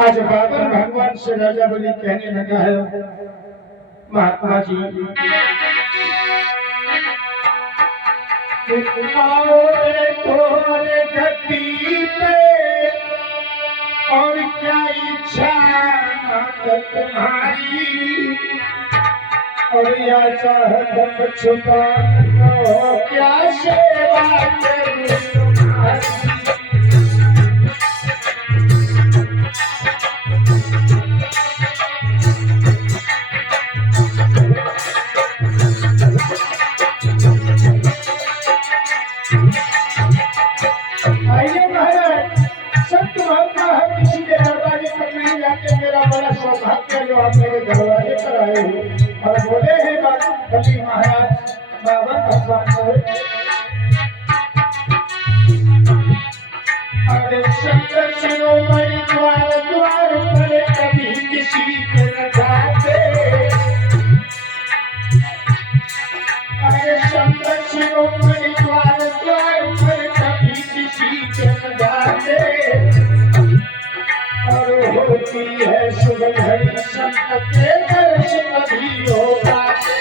आज बाबर भगवान से राजा बलि कहने लगा है, महात्मा जी आओ देखो रे धरती पे और क्या इच्छा तुम्हारी, और या चाहत छुपा क्या सेवा करूं तुम्हारी। आइए महाराज, संत महात्मा हर किसी के दरवाजे पर नहीं जाते, मेरा बड़ा सौभाग्य जो आप मेरे दरवाजे पर आए हो। और बोले हैं बलि महाराज बाबा भगवान से, अरे शंकर शिरोमणि द्वार द्वार पर कभी किसी के न जाते, अरे शंकर शिरोमणि द्वार द्वार पर कभी किसी के न जाते, और होती है शुभ घड़ी संत के दर्शन कभी हो पाते।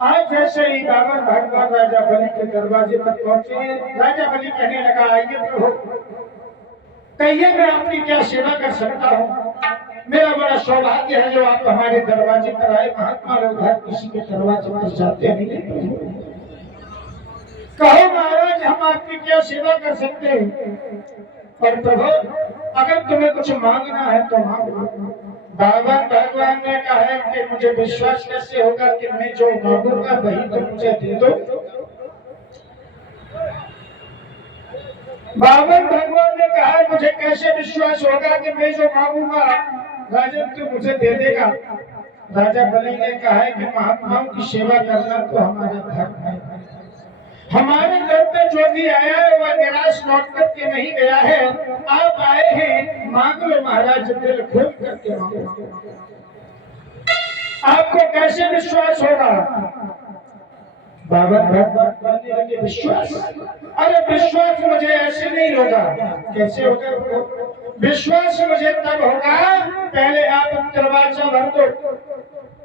आज जैसे ही बाबर भगवान राजा बलि के दरवाजे पर पहुंचे, राजा बलि कहने लगा, आइए प्रभु कहिए मैं आपकी क्या सेवा कर सकता हूँ। मेरा बड़ा सौभाग्य है जो आप हमारे दरवाजे पर आए। महात्मा लोग हर किसी के दरवाजे पर जाते नहीं। कहो महाराज हम आपकी क्या सेवा कर सकते हैं। पर प्रभु अगर तुम्हें कुछ मांगना है तो मांगो। बाबर भगवान ने कहा है कि मुझे विश्वास कैसे होगा कि मैं जो मांगूंगा वही तो मुझे दे दो। बाबर भगवान ने कहा है मुझे कैसे विश्वास होगा कि मैं जो मांगूंगा राजन तू मुझे दे देगा। राजा बलि ने कहा है कि महात्माओं की सेवा करना तो हमारा धर्म है। हमारे घर पे जो भी आया है वह निराश लौट करके नहीं गया है। आप आए हैं मांग लो महाराज, दिल खोल करके मांगो। आपको कैसे विश्वास होगा। बाबर भगवान कहने लगे विश्वास, अरे विश्वास मुझे ऐसे नहीं होगा। कैसे होगा विश्वास मुझे तब होगा, पहले आप दरवाजा भर दो,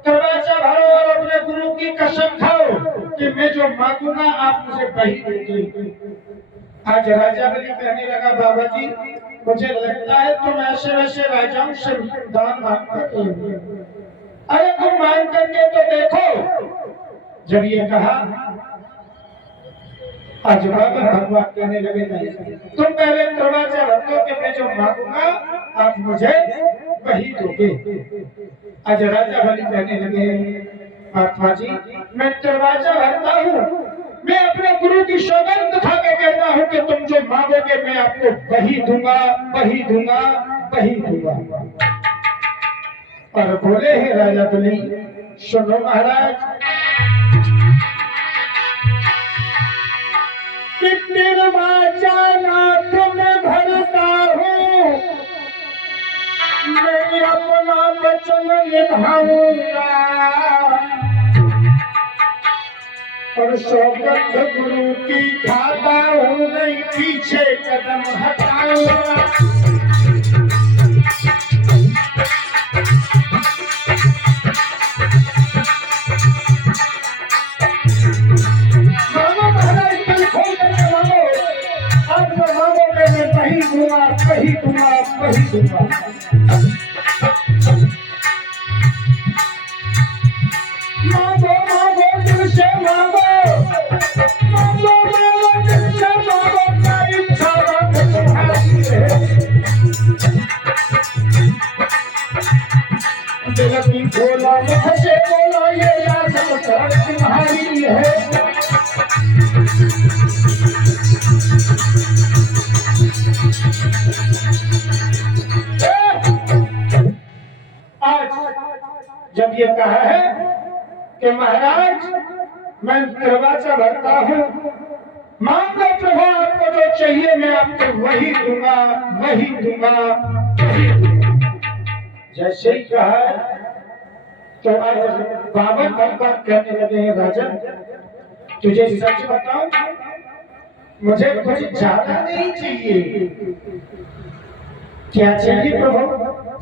दरवाजा भरो और अपने गुरु की कसम खाओ कि मैं जो मांगूंगा आप मुझे वही दोगे। आज राजा बलि कहने लगा बाबा जी मुझे लगता है तुम ऐसे वैसे राजाओं से दान मांगते हो। अरे तुम मांग करके तो देखो। जब ये कहा आज बाबर भगवान कहने लगे नहीं, तुम पहले दरवाजा भर दो कि मैं जो मांगूंगा आप मुझे वही दोगे। आज राजा बलि कहने लगे महात्मा जी मैं दरवाजा भरता हूँ, मैं अपने गुरु की सौगंध खा के कहता हूँ कि तुम जो मांगोगे मैं आपको वही दूंगा वही दूंगा वही दूंगा। और बोले हैं राजा बलि सुनो महाराज दरवाजा ना तुम भरता हूँ, मैं अपना वचन निभाऊंगा और सौगंध गुरु की खाता हूँ, नहीं पीछे कदम हटाऊंगा। वही दूंगा वही दूंगा वही दूंगा। मांगो मांगो दिल से मांगो, मांगो मांगो दिल से मांगो, क्या इच्छा बात तुम्हारी है। दिल की बोला मुख से बोलो ये याद तुम्हारी है। आज जब ये कहा है कि महाराज मैं दरवाजा भरता हूँ, मांग लो प्रभु आपको जो चाहिए मैं आपको वही दूंगा वही दूंगा वही दूंगा। जैसे ही कहा तो आज बाबा भगवान कहने लगे हैं राजन, तुझे सच बताऊं, मुझे कुछ ज्यादा नहीं चाहिए। क्या चाहिए प्रभु?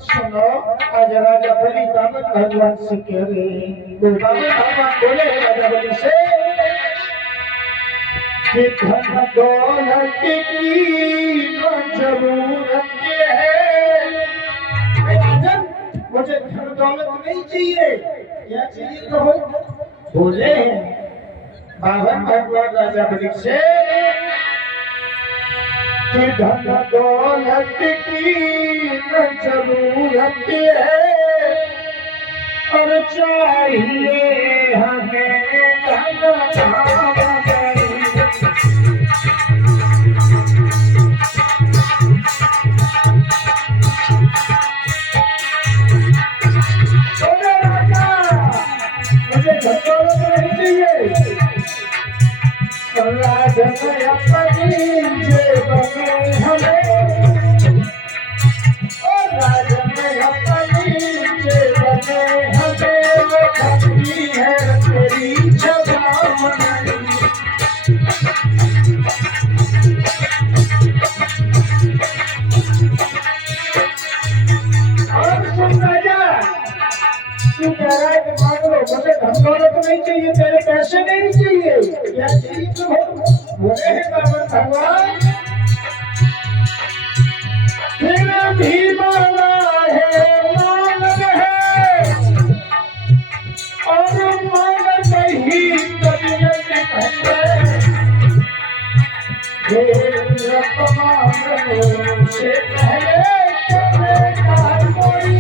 सुनो, आज राजा बलि बाबा भगवान से कह रहे हैं, वो बाबा भगवान बोले राजा बलि से कि धन दौलत की न जरूरत है। राजन, मुझे धन दौलत नहीं चाहिए। क्या चाहिए प्रभु? बोले बाबा भगवान राजा बलि से कि धन दौलत की न जरूरत है, और चाहिए हमें धन मुझे धन दौलत नहीं चाहिए, तेरे पैसे नहीं चाहिए। क्या चाहिए तो बोले हैं बाबा भगवान, फिर भी मांगा है, मांग है, और मांग नहीं तबीयत से पहले कोई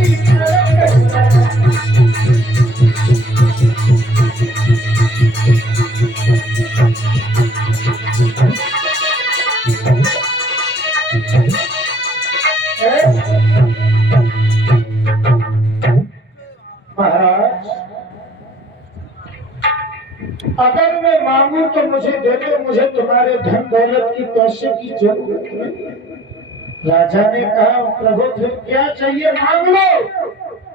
महाराज, अगर मैं मांगू तो मुझे दे दो, मुझे तुम्हारे धन दौलत की पैसे की जरूरत नहीं। राजा ने कहा प्रभु फिर क्या चाहिए, मांग लो।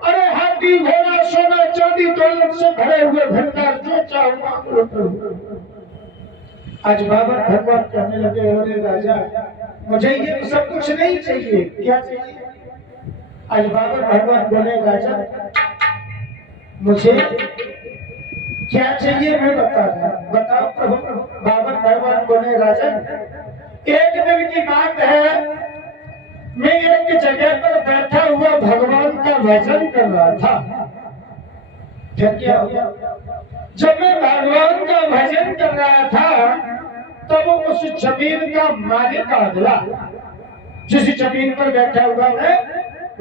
अरे हाथी घोड़ा सोना चांदी दौलत से भरे हुए भंडार जो चाहो मांग लो प्रभु। आज बाबा भगवान कहने लगे अरे राजा, मुझे ये सब कुछ नहीं चाहिए। क्या चाहिए? आज बाबा भगवान बोले राजा, मुझे क्या चाहिए मैं बता दूं, बताओ प्रभु। बाबा भगवान बोले राजा, एक दिन की बात है, मैं एक जगह पर बैठा हुआ भगवान का भजन कर रहा था। क्या हुआ? जब मैं भगवान का भजन कर रहा था तब उस जमीन का मालिक आ गया। जिस जमीन पर बैठा हुआ मैं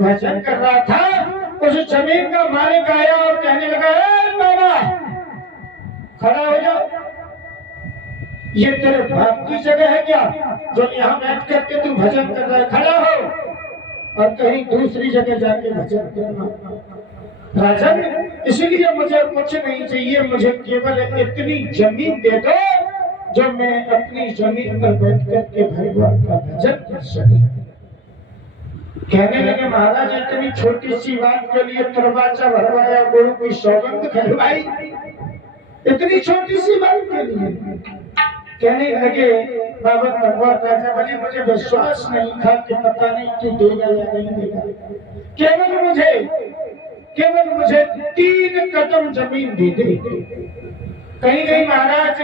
भजन कर रहा था, उस जमीन का मालिक आया और कहने लगा, बाबा खड़ा हो जाओ, ये तेरे बाप की जगह है क्या जो यहाँ बैठ करके तू भजन कर रहा है? खड़ा हो और कहीं दूसरी जगह जाके भजन करना। राजन, इसलिए मुझे कुछ नहीं चाहिए, मुझे केवल इतनी जमीन दे दो जो मैं अपनी जमीन पर बैठ करके भगवान का भजन कर सकूं। कहने लगे महाराज, इतनी छोटी सी बात के लिए दरवाजा भरवाया, गुरु की सौगंध खिलवाई, इतनी छोटी सी बात के लिए। कहने लगे बाबा भगवान राजा बलि, मुझे विश्वास नहीं था कि पता नहीं तू देगा या नहीं देगा। केवल मुझे 3 कदम जमीन दे दे। कहीं कहीं महाराज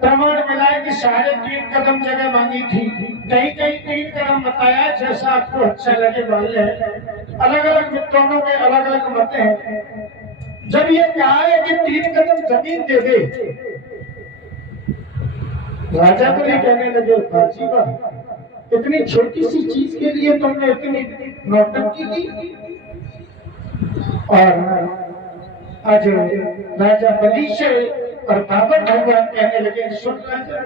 प्रमाण मिलाए कि 3.5 कदम जगह मांगी थी, कहीं कहीं 3 कदम बताया, जैसा आपको अच्छा लगे मान ले। अलग अलग विद्वानों में अलग अलग मत हैं। जब ये कहा है कि 3 कदम जमीन दे दे, राजा बलि कहने लगे बाजी वाह, इतनी छोटी सी चीज के लिए तुमने इतनी नौटंकी की। और आज राजा बलि से और बाबा भगवान कहने लगे, सुन राजा,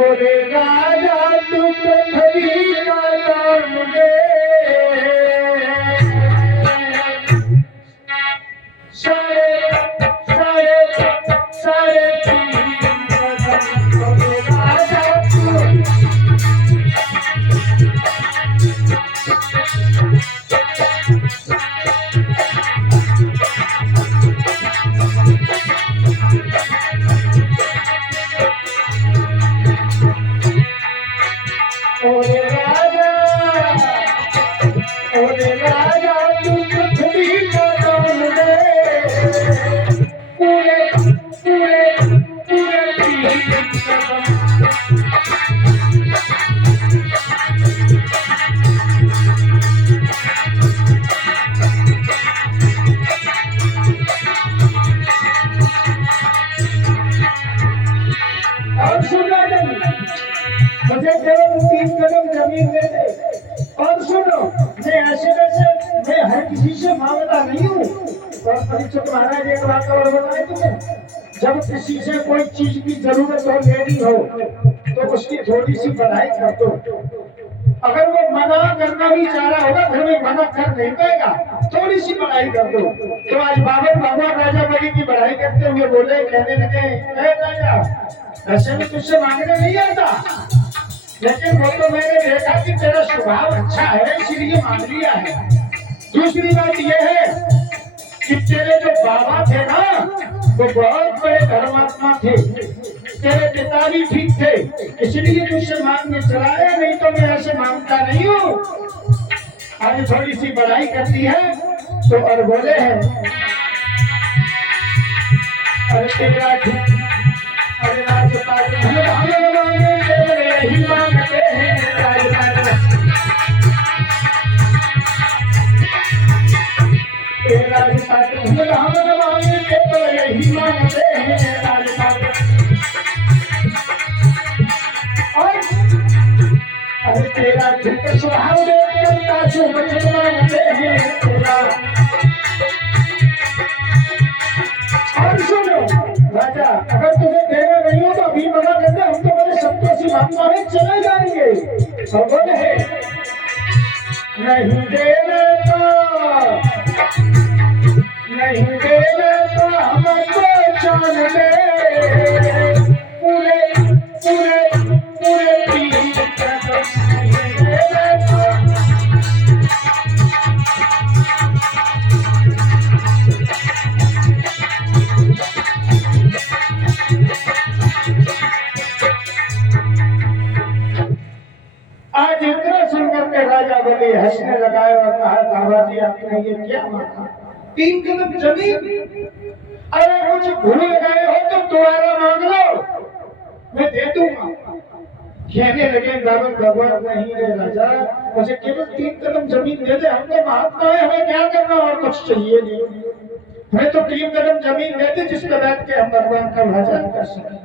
ओरे राजा तुम पृथ्वी का नाम दे, सारे सारे सारे सुन राजन, मुझे केवल 3 कदम जमीन दे दे। और सुनो, मैं ऐसे वैसे मैं हर किसी से मांगता नहीं हूँ। और परीक्षित महाराज एक बात और बताए तुम्हें, जब किसी से कोई चीज की जरूरत हो, लेनी हो, तो उसकी थोड़ी सी बढ़ाई कर दो। अगर वो मना करना भी चाह रहा होगा, फिर भी मना कर नहीं पाएगा, थोड़ी सी बढ़ाई कर दो। तो आज बाबर भगवान राजा बलि की बढ़ाई करते हुए बोले, कहने लगे, राजा ऐसे में तुझसे मांगने नहीं आता, लेकिन वो तो मैंने देखा कि तेरा स्वभाव अच्छा है, इसलिए मांग लिया है। दूसरी बात यह है कि तेरे जो बाबा थे ना, वो बहुत बड़े धर्मात्मा थे, तेरे पिता भी ठीक थे, इसलिए तुझसे मांगने चलाया, नहीं तो मैं ऐसे मांगता नहीं हूँ। आज थोड़ी सी बड़ाई करती है तो और बोले हैं, अरे तेरा अरे राजपाल हम मांगे यही मांगते हैं, राजपाल राजपाल हम मांगे तो यही मांगते हैं, राजपाल। अरे तेरा ठीक स्वभाव देखकर जो बचन मांगते हैं तेरा। और सुनो राजा, अगर तुम्हें देना नहीं हो तो अभी मना कर दे, हम तुम्हारे संतोषी भावना में चले जाएंगे। और बोले है नहीं देना तो हमको जान दे, पूरे पूरे पूरे आज इतना सुनकर के राजा बलि हंसने लगाए और कहा, दादाजी आपने ये क्या मांगा? 3 कदम जमीन? अरे कुछ भूल गए हो तो दोबारा मांग लो, मैं दे दूंगा। कहने लगे, भगवान नहीं रे राजा, मुझे केवल 3 कदम जमीन दे दे, हम तो महात्मा है, हमें क्या करना और कुछ चाहिए नहीं, हमें तो 3 कदम जमीन दे दे जिसमें बैठ के हम भगवान का भजन कर सकें।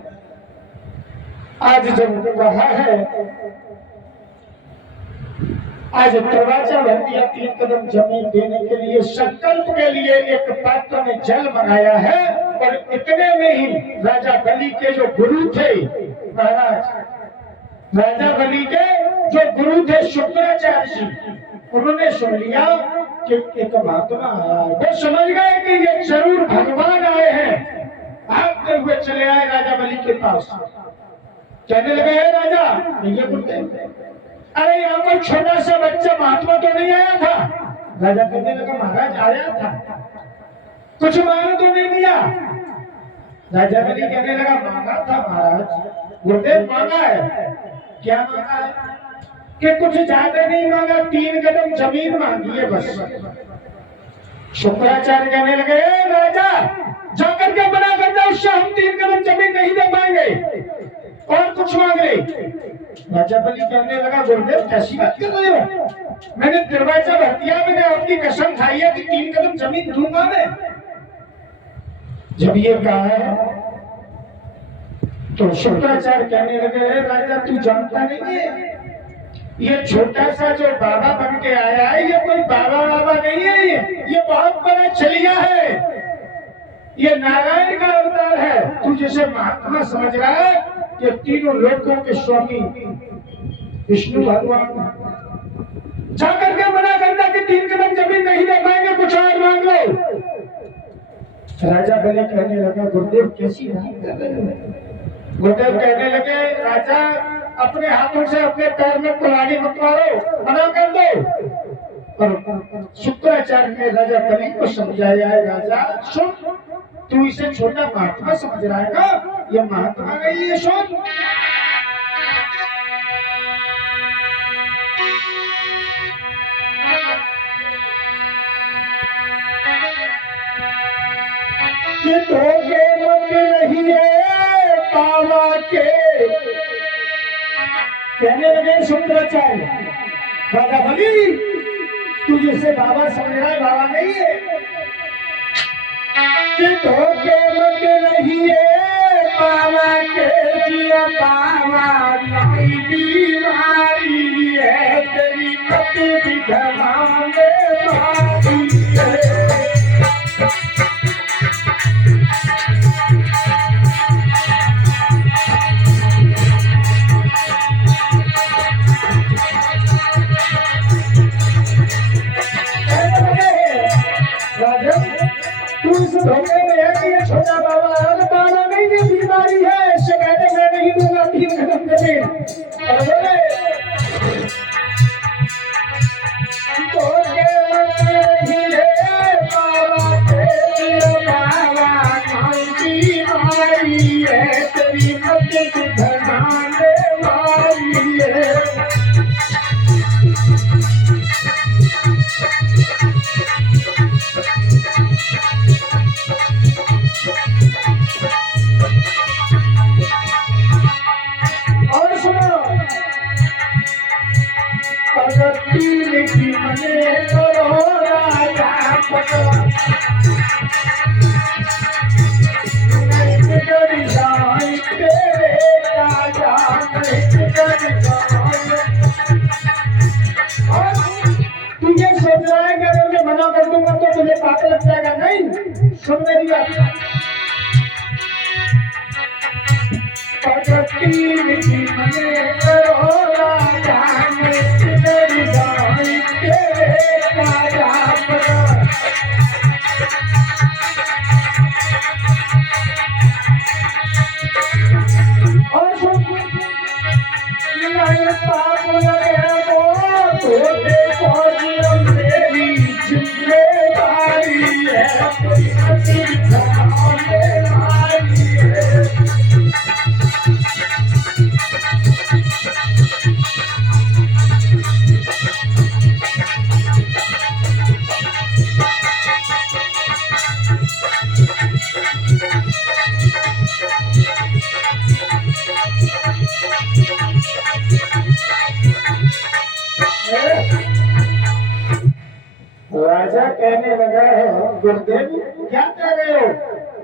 आज जब कहा है, आज दरवाजा भर दिया 3 कदम जमीन देने के लिए, संकल्प के लिए एक पात्र में जल मंगाया है। और इतने में ही राजा बलि के जो गुरु थे महाराज, राजा बलि के जो गुरु थे शुक्राचार्य जी, उन्होंने सुन लिया कि एक महात्मा आया है। वो समझ गए कि ये जरूर भगवान आए हैं, भागते हुए चले आए राजा बलि के पास। कहने लगे, राजा ये बोलते, अरे यहाँ कोई छोटा सा बच्चा महात्मा तो नहीं आया था? राजा कहने लगा, महाराज आया था, कुछ मांग तो नहीं लिया? राजा बलि कहने लगा, मांगा था महाराज। गुरुदेव मांगा है? क्या मांगा है? कि कुछ ज्यादा नहीं मांगा, 3 कदम जमीन मांगी है बस। शुक्राचार्य कहने लगे, राजा जाकर के मना कर दो, उससे हम 3 कदम जमीन नहीं दे पाएंगे, और कुछ मांग ले। राजा बलि कहने लगा, गुरुदेव कैसी बात कर रहे हो? मैंने दरवाजा भर दिया, मैंने आपकी कसम खाई है कि 3 कदम जमीन दूंगा मैं। जब ये कहा है तो शुक्राचार्य कहने लगे, राजा तू जानता नहीं है, ये छोटा सा जो बाबा बन के आया है, ये कोई बाबा नहीं है, ये बहुत बड़ा चलिया है, ये नारायण का अवतार है। तू जैसे महात्मा समझ रहा है कि तीनों लोकों के स्वामी विष्णु भगवान, जाकर के मना करता कि 3 कदम जमीन नहीं दे पाएंगे, कुछ और मांग लो। राजा बलि कहने लगा, गुरुदेव कैसी बात कर रहे हो? गुरुदेव कहने लगे, राजा अपने हाथों से अपने पैर में कुल्हाड़ी मत मारो, मना कर दो। और शुक्राचार्य ने राजा बलि को समझाया है, राजा सुन, तू इसे छोटा महात्मा समझ रहा है ना, ये महात्मा नहीं है, सुन। कि धोखे मत नहीं है बाबा के, कहने लगे शुक्राचार्य, राजा बलि तू जिसे बाबा समझ रहा है बाबा नहीं है। कि धोखे मत नहीं है बाबा के, जिया जमीन और बोले तो के हीरे बाबा तेरी बाबा कांची मारी है तेरी मत धनान मारी है और सुनो पगती की मने करो राजा पगला नहीं करी जाए तेरे राजा नहीं करी जाए और तुझे सोच रहा है कि अगर मैं मना कर दूंगा तो तुझे पाप लग जाएगा नहीं सुन मेरी बात पगती की मने करो राजा नहीं करी जाए तेरे राजा पगला और सुन नहीं पाप लगे तो देखो जीवन मेरी जिम्मेदारी है तेरी जिम्मेदारी है राजा कहने लगा है गुरुदेव क्या कह रहे हो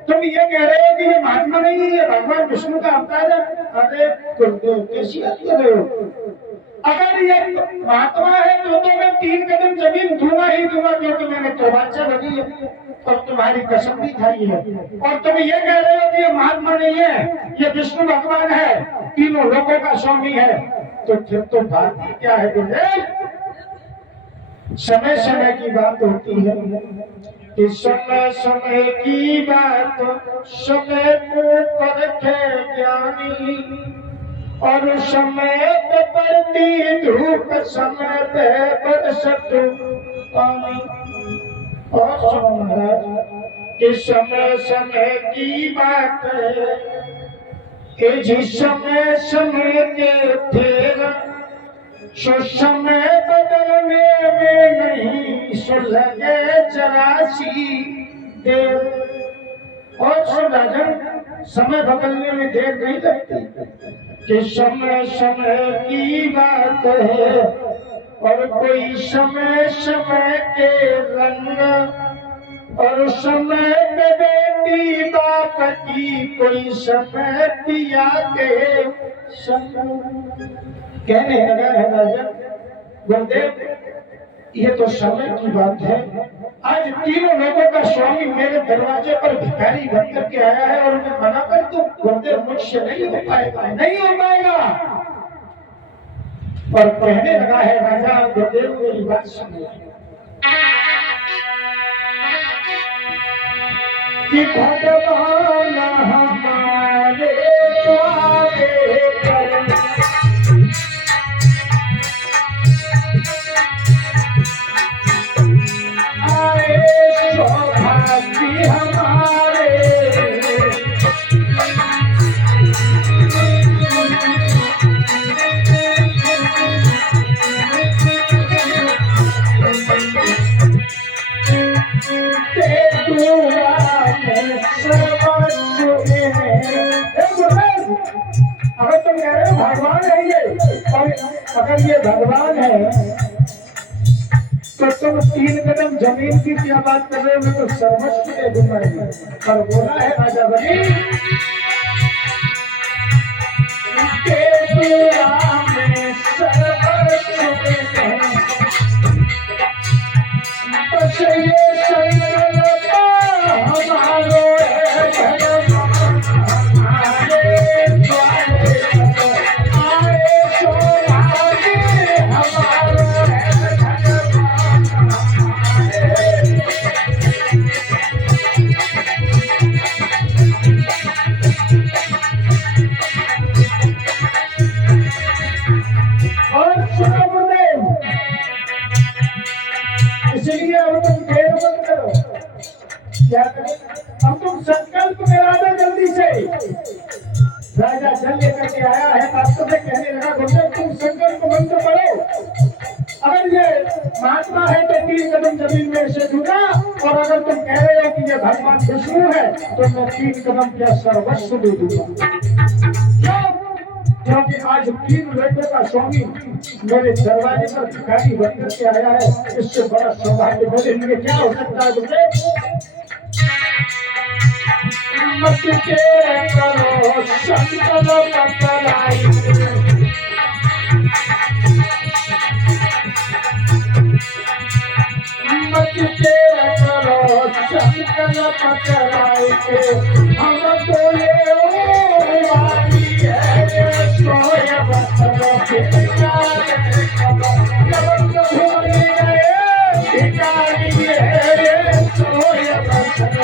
तुम ये कह रहे हो कि ये महात्मा नहीं है ये भगवान विष्णु का अवतार है अरे गुरुदेव कैसी बात कर रहे हो अगर ये महात्मा है तो मैं 3 कदम जमीन दूंगा ही दूंगा क्योंकि मैंने तोबाचा बनी है और तुम्हारी कसम भी खाई है और तुम ये कह रहे हो कि ये महात्मा नहीं है ये विष्णु भगवान है तीनों लोगों का स्वामी है तो फिर तो बात ही क्या है गुरुदेव समय समय की बात होती है कि समय समय की बात समय को परखे ज्ञानी और समय पे पड़ती धूप समय पे बरसत पानी और सुनो महाराज कि समय समय की बात है कि जिस समय समय के फेर सो समय बदलने में नहीं सो लगे 84 देर और सो राजन समय बदलने में देर नहीं लगती कि समय समय की बात है और कोई समय समय के रंग और समय पे बेटी बाप की कोई समय पिया के संग कहने लगा है राजा गुरुदेव ये तो समय की बात है आज तीनों लोगों का स्वामी मेरे दरवाजे पर भिखारी बन करके आया है और मैं मना कर दूं गुरुदेव मुझसे नहीं हो पाएगा नहीं हो पाएगा पर कहने लगा है राजा गुरुदेव मेरी बात सुनिए कि भगवान हमारे द्वारे पर हमारे अगर तुम कह रहे हो भगवान है ये अगर ये भगवान है तो तुम 3 कदम जमीन की क्या बात कर रहे हो मैं तो सर्वस्व के दूंगा पर बोला है राजा बनी बस ये संकल्प हमारो है वचन लेकर के आया है। वास्तव में कहने लगा गुरुदेव तुम संकल्प मंत्र पढ़ो, अगर ये महात्मा है तो 3 कदम जमीन में से दूंगा, और अगर तुम कह रहे हो कि ये भगवान विष्णु है तो मैं 3 कदम क्या सर्वस्व दे दूंगा। क्योंकि आज 3 लोगों का स्वामी मेरे दरवाजे पर भिखारी बनकर के आया है, इससे बड़ा सौभाग्य मेरे लिए क्या हो सकता है। तुमने मत के करो संकल्प कराई, मत के करो संकल्प कराई के हम तो ये वाली है सोया बसर के प्यारे जब भूल गए भिखारी है सोया बसर